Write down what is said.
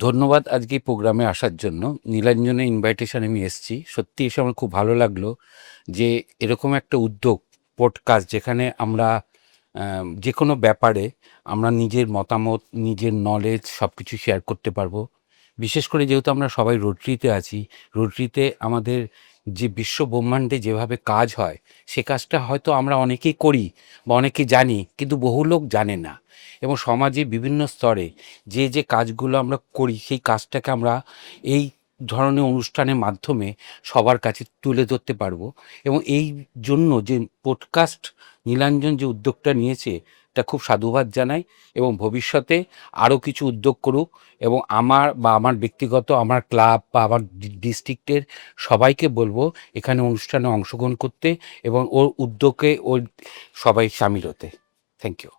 ধন্যবাদ আজকে এই প্রোগ্রামে আসার জন্য। নীলাঞ্জনের ইনভাইটেশন আমি এসেছি। সত্যি এসে আমার খুব ভালো লাগলো যে এরকম একটা উদ্যোগ, পডকাস্ট যেখানে আমরা যেকোনো ব্যাপারে আমরা নিজের মতামত, নিজের নলেজ সবকিছু শেয়ার করতে পারবো। বিশেষ করে যেহেতু আমরা সবাই রোটারিতে আছি, রোটারিতে আমাদের যে বিশ্ব ব্রহ্মাণ্ডে যেভাবে কাজ হয়, সে কাজটা হয়তো আমরা অনেকেই করি বা অনেকে জানি, কিন্তু বহু লোক জানে না। এবং সমাজে বিভিন্ন স্তরে যে কাজগুলো আমরা করি, সেই কাজটাকে আমরা এই ধরনের অনুষ্ঠানের মাধ্যমে সবার কাছে তুলে ধরতে পারবো। এবং এই জন্য যে পডকাস্ট নীলাঞ্জন যে উদ্যোগটা নিয়েছে, এটা খুব সাধুবাদ জানাই। এবং ভবিষ্যতে আরও কিছু উদ্যোগ করুক, এবং আমার বা আমার ব্যক্তিগত, আমার ক্লাব বা আমার ডিস্ট্রিক্টের সবাইকে বলবো এখানে অনুষ্ঠানে অংশগ্রহণ করতে এবং ওর উদ্যোগে ওর সবাই সামিল হতে। Thank you.